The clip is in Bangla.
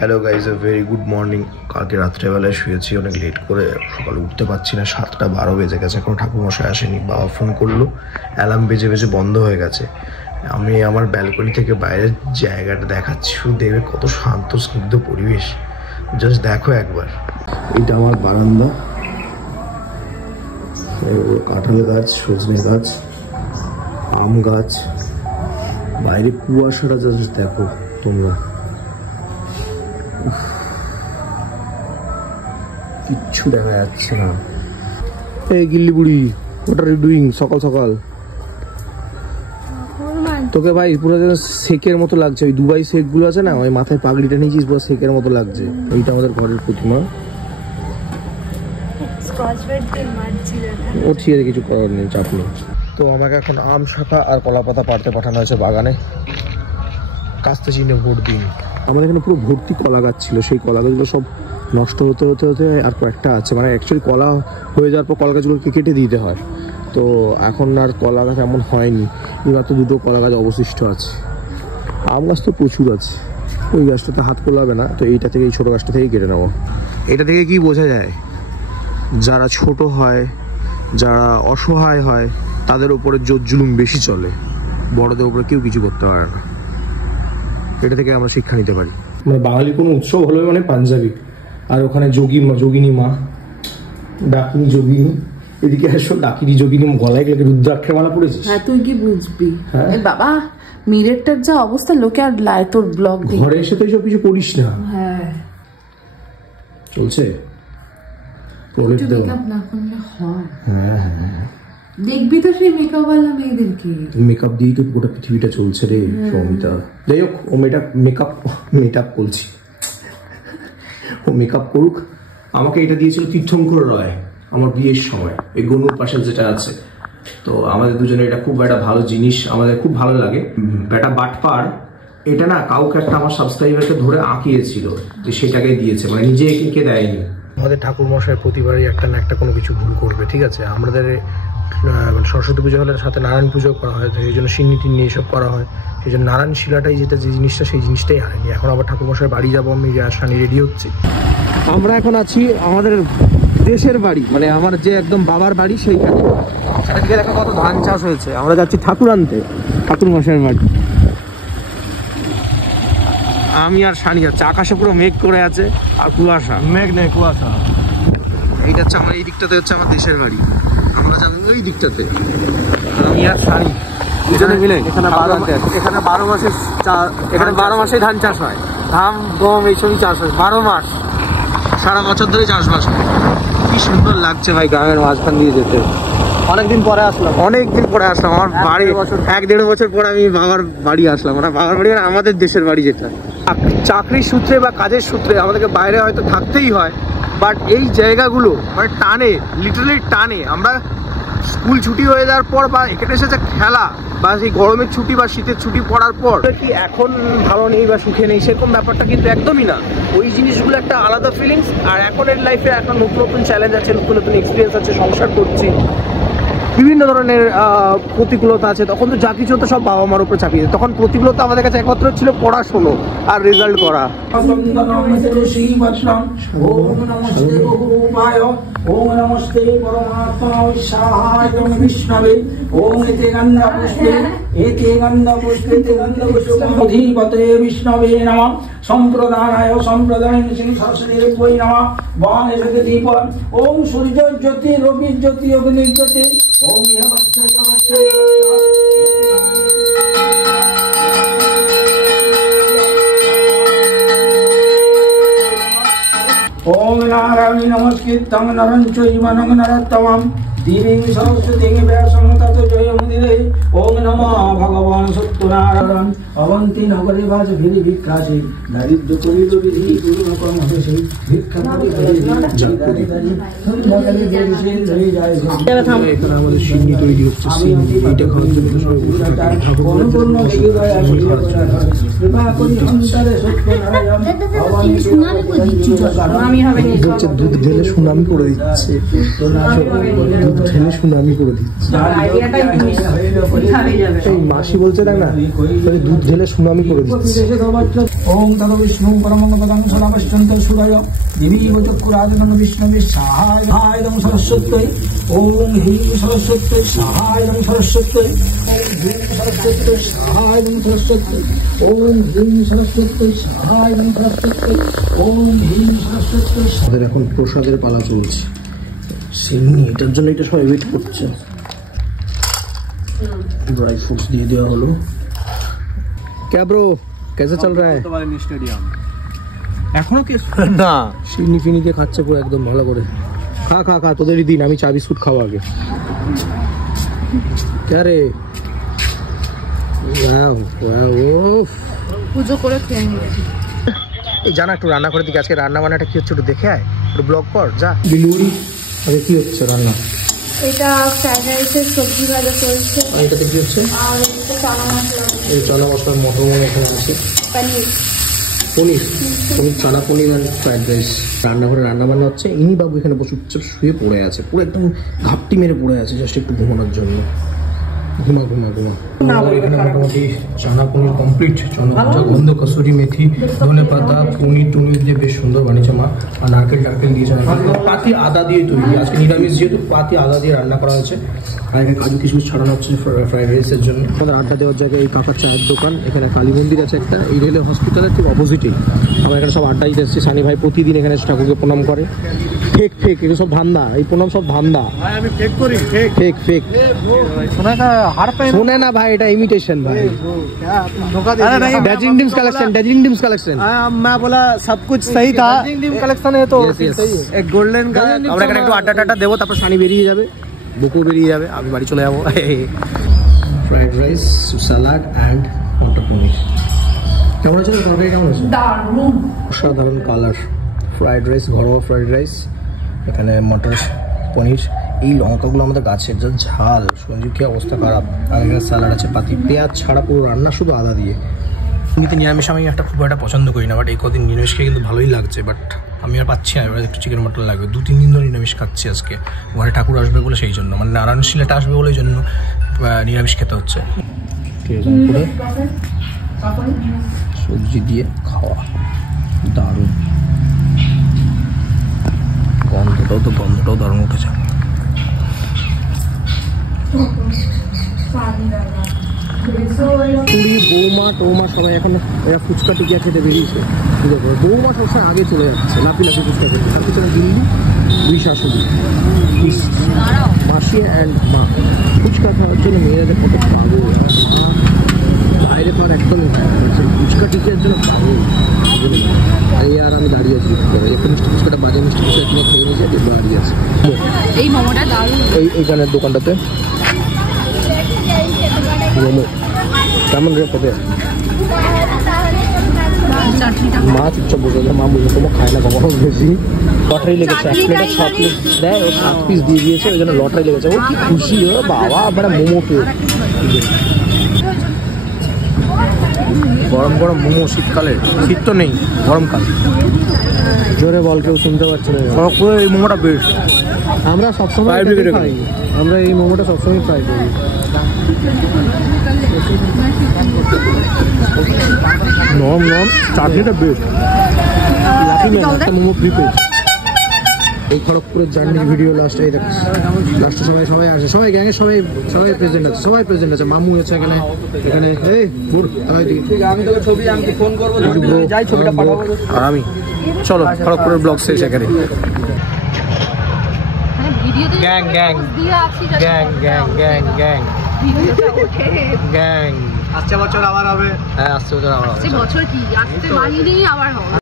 Hello guys, a very good morning. কালকে রাত্রেবেলায় শুয়েছি অনেক লেট করে, সকালে উঠতে পারছি না। 7টা 12 বেজে গেছে, এখনো ঠাকুরমশাই আসেনি। বাবা ফোন করলো, অ্যালার্ম বেজে বেজে বন্ধ হয়ে গেছে। আমি আমার ব্যালকনি থেকে বাইরের জায়গাটা দেখাচ্ছি, শুধু দেখবে কত শান্ত স্নিগ্ধ পরিবেশ। জাস্ট দেখো একবার। এটা আমার বারান্দা, কাঁঠাল গাছ, সজনে গাছ, আম গাছ, বাইরে কুয়াশাটা জাস্ট দেখো তোমরা। কিচ্ছু দেখা যাচ্ছে না। এই গিল্লি বুড়ি, হোয়াট আর ইউ ডুইং সকাল সকাল? তোকে ভাই পুরো যেন শেকের মতো লাগছে। ওই দুবাই শেক গুলো আছে না, ওই মাথায় পাগড়িটা নিয়েছিস, পুরো শেকের মতো লাগছে। এইটা আমাদের ঘরের প্রতিমা। ও ঠিক আছে, কিছু করার নেই, চাপ নেই। তো আমাকে এখন আম শাখা আর কলা পাতা পাড়তে পাঠানো হয়েছে বাগানে। কাস্তে চিহ্নে ভোট দিন। আমাদের এখানে পুরো ভর্তি কলা গাছ ছিল, সেই কলা গাছগুলো সব নষ্ট হতে হতে হতে আর কয়েকটা আছে, মানে অ্যাকচুয়ালি কলা হয়ে যাওয়ার পর কলা গাছগুলোকে কেটে দিতে হয়। তো এখন আর কলা গাছ এমন হয়নি, মাত্র 2টো কলা গাছ অবশিষ্ট আছে। আম গাছ তো প্রচুর আছে। ওই গাছটাতে হাত তোলা হবে না, তো এইটা থেকে, এই ছোটো গাছটা থেকেই কেটে নেবো। এটা থেকে কি বোঝা যায়, যারা ছোট হয়, যারা অসহায় হয়, তাদের উপরে জোর জুলুম বেশি চলে, বড়দের উপরে কেউ কিছু করতে পারে না। এটা থেকে আমরা শিক্ষা নিতে পারি। মানে বাঙালি কোনো উৎসব হলে মানে পাঞ্জাবি, আর ওখানে যোগিনী মা, ডাকিনী যোগিনী, এদিকে আসো ডাকিনী যোগিনী, গলায় গেলে রুদ্রাক্ষের মালা পড়েছিস। হ্যাঁ, তুই কি বুঝবি? হ্যাঁ বাবা, মিরেটটার যা অবস্থা, লোকে আর তোর ব্লগ ঘরে এসে তো এইসব কিছু করিস না। হ্যাঁ চলছে, মেকআপ না করলে হয়? হ্যাঁ হ্যাঁ, দেখবি তো সেই মেকআপ ওয়ালা মেয়েদেরকে, মেকআপ দিয়েই তো গোটা পৃথিবীটা চলছে রে সৌমিতা। যাই হোক, ও মেকআপ বলছি, ও মেকআপ করুক। আমাকে এটা দিয়েছিল তীর্থঙ্কর রয় আমার বিয়ের সময়, এই গনুর পাশে যেটা আছে। তো আমাদের দুজনের এটা খুব একটা ভালো জিনিস, আমাদের খুব ভালো লাগে। বেটা বাটপার এটা না, কাউকে একটা আমার সাবস্ক্রাইবারকে ধরে আঁকিয়েছিল, যে সেটাকে দিয়েছে, মানে নিজে এঁকে দেয়নি। আমাদের ঠাকুর মশাই প্রতিবারই একটা না একটা কোনো কিছু ভুল করবে, ঠিক আছে? আমাদের সরস্বতী পুজো হলে সাথে নারায়ণ পুজো করা হয়, তো সেই জন্য সিন্নি টিন্নি এইসব করা হয়। সেই জন্য নারায়ণ শিলাটাই যে জিনিসটা, সেই জিনিসটাই আনেনি। এখন আবার ঠাকুরমশাই বাড়ি যাবো, আমি আসানি রেডি হচ্ছি। আমরা এখন আছি আমাদের দেশের বাড়ি, মানে আমার যে একদম বাবার বাড়ি, সেইখানে। সেটা দিকে দেখো কত ধান চাষ হয়েছে। আমরা যাচ্ছি ঠাকুর আনতে, ঠাকুরমশাইয়ের বাড়ি। আমি আর সানি যাচ্ছে, আকাশে পুরো মেঘ করে আছে আর কুয়াশা। মেঘ নেই, কুয়াশা। এইটা হচ্ছে আমার, এই দিকটাতে হচ্ছে আমার দেশের বাড়ি, আমরা জানি ওই দিকটাতে। আমি আর সানি দুজনে মিলে এখানে 12 মাসেই ধান চাষ হয়। ধান, গম এইসবই চাষ হয় 12 মাস, সারা বছর ধরে চাষবাস হয়। কি সুন্দর লাগছে ভাই গ্রামের মাঝখান দিয়ে যেতে। অনেকদিন পরে আসলাম আমার বাড়ি। 1-1.5 বছর পরে আমি বাবার বাড়ি আসলাম। মানে বাবার বাড়ি মানে আমাদের দেশের বাড়ি, যেটা চাকরির সূত্রে বা কাজের সূত্রে আমাদেরকে বাইরে হয়তো থাকতেই হয়, বাট এই জায়গাগুলো মানে টানে, লিটারালি টানে। আমরা স্কুল ছুটি হয়ে যাওয়ার পর বা এখানে এসে যে খেলা, বা সেই গরমের ছুটি বা শীতের ছুটি পড়ার পর কি এখন ভালো নেই বা সুখে নেই, সেরকম ব্যাপারটা কিন্তু একদমই না। ওই জিনিসগুলো একটা আলাদা ফিলিংস। আর এখনের লাইফে এখন নতুন নতুন চ্যালেঞ্জ আছে, নতুন নতুন এক্সপিরিয়েন্স আছে, সংসার করছি, বিভিন্ন ধরনের প্রতিকূলতা আছে। তখন তো যা কিছু হতো সব বাবা মার উপর চাপিয়ে দিত। তখন প্রতিকূলতা আমাদের কাছে একমাত্র ছিল পড়াশোনা আর রেজাল্ট করা। সম্প্রদানায় সম্প্রদায় সরস্বতী নমঃ। বাণে দীপ ওম সূর্য জ্যোতি, রবি জ্যোতি, অগ্নি জ্যোতি। ওম ওম নারায়ণী নমস্কৃত্যং নরং চৈব নরোত্তমং দেবীং সরস্বতীং ব্যাসং ততো জয়মুদিরে। ওম নমঃ ভগবান সত্যনারায়ণ। অবন্তি নগরে বাজ ভিড়ি ভিক্ষাসে, দারিদ্র করিল বিধি পূর্ণকম হসে। ভিক্ষা করি এখানে আমাদের সিন্নি তৈরি হচ্ছে। এইটা খাওয়ার জন্য সম্পূর্ণ কৃপা করি হন্তারে সত্যনারায়ণ। আমি হবে নি হচ্ছে দুধ ঢেলে সুনামি করে দিচ্ছে, দুধ ঢেলে সুনামি করে দিচ্ছে। আইডিয়াটাই খাবে যাবে। এই মাসি বলছে দেখ না, দুধ ঢেলে সুনামি করে দিচ্ছে। ওম তদ বিষ্ণু পরমং পদং সদাবশ্যন্ত সুরয় দেবী চক্ষুরাজনং বিষ্ণবে সহায়ং সরস্বত্যৈ ওম হ্রিং সরস্বত্যৈ সহায়ং সরস্বত্যৈ ওম হ্রিং সরস্বত্যৈ সহায়ং সরস্বত্যৈ ওম হ্রিং সরস্বত্যৈ সহায়ং সরস্বত্যৈ ওম হ্রিং সরস্বত্যৈ। আমাদের এখন প্রসাদের পালা চলছে, সিন্নি, এটার জন্য এটা সবাই ওয়েট করছে। ड्राई फ्रूट्स দিয়ে দেওয়া হলো। क्या ब्रो कैसे चल रहा है? स्टेडियम এখনো কি না, সিন্নি ফিনি দিয়ে খাচ্ছে পুরো একদম ভালো করে। খা খা খা, তোদেরই দিন, আমি চা বিস্কুট খাবো আগে। क्या रे? ওয়াও ওয়াও, ওফ, পুজো করে খেয়ে নিবে। জানা একটু রান্না করে দিকে, আজকে রান্না বান্নাটা কি হচ্ছে একটু দেখে আয়, একটু ব্লগ কর যা। বিলুন আরে কি হচ্ছে রান্না? এটা ফ্রাইড রাইসের সবজি ভাজা চলছে আর এটাতে কি হচ্ছে? আর এটা চানা মশলা, এই চানা মশলা, মটর এখানে আছে, পনির। পনির, চানা পনির আর ফ্রাইড রাইস। রান্নাঘরে রান্না বান্না হচ্ছে। ইনি বাবু এখানে বসে চুপচাপ শুয়ে পড়ে আছে, পুরো একদম ঘাপটি মেরে পড়ে আছে জাস্ট একটু ঘুমানোর জন্য। ঘুমা ঘুমা ঘুমা। এখানে মোটামুটি চানা পনির কমপ্লিট, চানা ভাজা, গন্ধ, কসুরি মেথি, ধনে পাতা, পনির টুনির দিয়ে বেশ সুন্দর বানিয়েছে মা, আর নারকেল টারকেল দিয়েছে, পাতি আদা দিয়ে তৈরি। আজকে নিরামিষ যেহেতু পাতি আদা দিয়ে রান্না করা হয়েছে। আর এখানে কাজু কিশমিশ ছড়ানো হচ্ছে ফ্রাইড রাইসের জন্য। আমাদের আড্ডা দেওয়ার জায়গায় এই কাকার চায়ের দোকান, এখানে কালী মন্দির আছে একটা, এই রেলের হসপিটালের ঠিক অপোজিটেই। আমরা এখানে সব আড্ডা দিতে এসেছি। সানি ভাই প্রতিদিন এখানে ঠাকুরকে প্রণাম করে। ফেক ফেক, এগুলো সব ধান্দা, এই প্রণাম সব ধান্দা। আমি ফেক করি, ফেক ফেক ফেক সোনা का हार पहन শোনে না ভাই, এটা ইমিটেশন ভাই। क्या धोखा दे दिया। डैजिंग डिम्स कलेक्शन, डैजिंग डिम्स कलेक्शन। मैं बोला सब कुछ सही था, कलेक्शन है तो Yes, yes. सही है। एक गोल्डन का আমরা এখানে একটু আড্ডা টাড্ডা দেবো, তারপর সানি বেরিয়ে যাবে, বুকু বেরিয়ে যাবে, আমি বাড়ি চলে যাবো। ফ্রাইড রাইস, স্যালাড অ্যান্ড মটর পনির। কেমন আছে তরকারি? কেমন আছে? দারুণ। অসাধারণ কালার। ফ্রাইড রাইস, ঘরোয়া ফ্রাইড রাইস, এখানে মটর পনির। এই লঙ্কাগুলো আমাদের গাছের, যা ঝাল, সঞ্জীব কি অবস্থা খারাপ। আর এখানে স্যালাড আছে পাতি, পেঁয়াজ ছাড়া পুরো রান্না শুধু আদা দিয়ে। কিন্তু নিরামিষ আমি একটা খুব একটা পছন্দ করি না, বাট এই কদিন নিরামিষ খেয়ে কিন্তু ভালোই লাগছে। বাট আমি আর পাচ্ছি না, এবার একটু চিকেন মটন লাগবে। 2-3 দিন ধরে নিরামিষ খাচ্ছি আজকে, ঘরে ঠাকুর আসবে বলে, সেই জন্য মানে নারায়ণ শিলাটা আসবে বলে, জন্য নিরামিষ খেতে হচ্ছে। করে সবজি দিয়ে খাওয়া দারুণ, গন্ধটাও দারুণ উঠেছে। পুরী বৌমা টৌমা সবাই এখন এরা ফুচকা টিকিয়া খেতে বেরিয়েছে। বৌমা সবসময় আগে চলে যাচ্ছে লাফি লাফি ফুচকা খেতে, তার পিছনে দিল্লি, 2 শাশুড়ি, মাসি অ্যান্ড মা। ফুচকা খাওয়ার জন্য মেয়েদের কত পাগল, বাইরে খাওয়ার একদমই ফুচকা টিকিয়ার জন্য পাগল। এই আর আমি দাঁড়িয়ে আছি, এখন মিষ্টি ফুচকাটা বাজে, মিষ্টি ফুচকা কিনে খেয়ে নিয়েছি, দাঁড়িয়ে আছে। এই মোমোটা দারুণ। এইখানের দোকানটাতে মোমো কেমন রে? কবে মা চুপচাপ বসে মা বুঝে তোমার খায় না কখনো বেশি। লটারি লেগেছে, 1 প্লেটে 6 পিস দেয়, ও 7 পিস দিয়ে দিয়েছে, ওই জন্য লটারি লেগেছে। ও কি খুশি, ও বাবা আমরা মোমো পেয়ে। গরম গরম মোমো শীতকালে, শীত তো নেই, গরমকাল। জোরে বল, কেউ শুনতে পাচ্ছে না। এই মোমোটা বেস্ট, আমরা সবসময় খাই, আমরা এই মোমোটা সবসময় ট্রাই করি। নরম নরম, চাটনিটা বেস্ট। লাকি ম্যাম একটা মোমো ফ্রি পেয়েছে। এই খড়গপুরের জার্নির ভিডিও লাস্টে লাস্টে সবাই আসে, সবাই গ্যাংয়ের সবাই প্রেজেন্ট আছে, সবাই প্রেজেন্ট আছে। মামু আছে এখানে, এই গুড আমি তোকে ছবি আমি ফোন করবো, যাই ছবিটা পাঠাবো। আর আমি চলো খড়গপুরের ব্লগ শেষ এখানে। Gang gang gang gang gang gang gang. আসছে বছর আবার হবে। হ্যাঁ আসছে বছর আবার হবে। বছর কি আসতে বাহিনী আবার হবে।